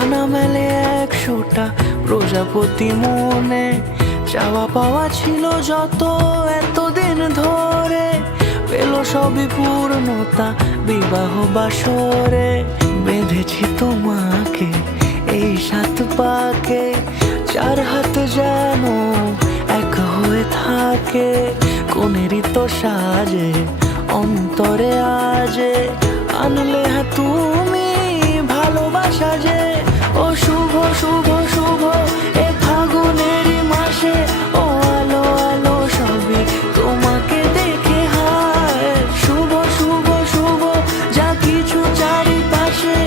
ডানা মেলে 100টা প্রজাপতি মনে, চাওয়া পাওয়া ছিল যত এতদিন ধরে, পেল সবই পূর্ণতা বিবাহ বাসরে। বেঁধেছি তোমাকে এই 7 পাকে, 4 হাত যেন এক হয়ে থাকে। কোনেরই তো সাজে অন্তরে আজে, আনলে হ্যাঁ তুমি ভালোবাসা যে। ও শুভ শুভ শুভ এ ফাগুনেরই মাসে, ও আলো আলো সবই তোমাকে দেখে হায়। শুভ শুভ শুভ যা কিছু চারিপাশে,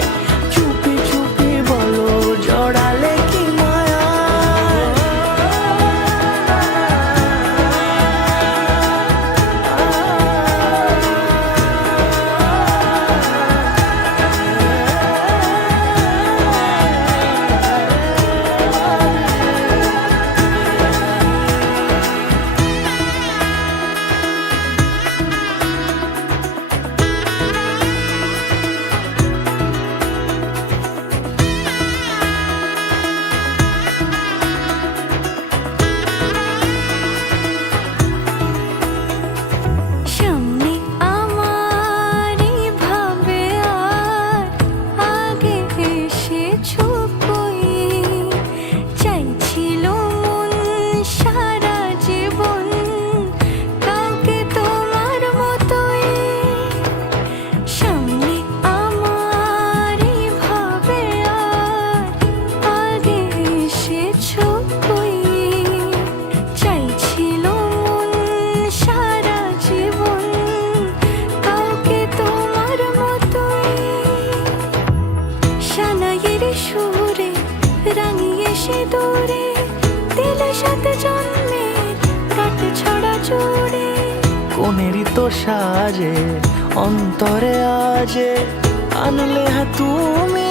চুপি চুপি বলো জড়ালে কি মায়া। রাঙিয়ে সে দূরে দিলে 7 জন্মের কাট ছড়া জুড়ে। কোনেরই তো সাজে অন্তরে আজে, আনলে হ্যাঁ তুমি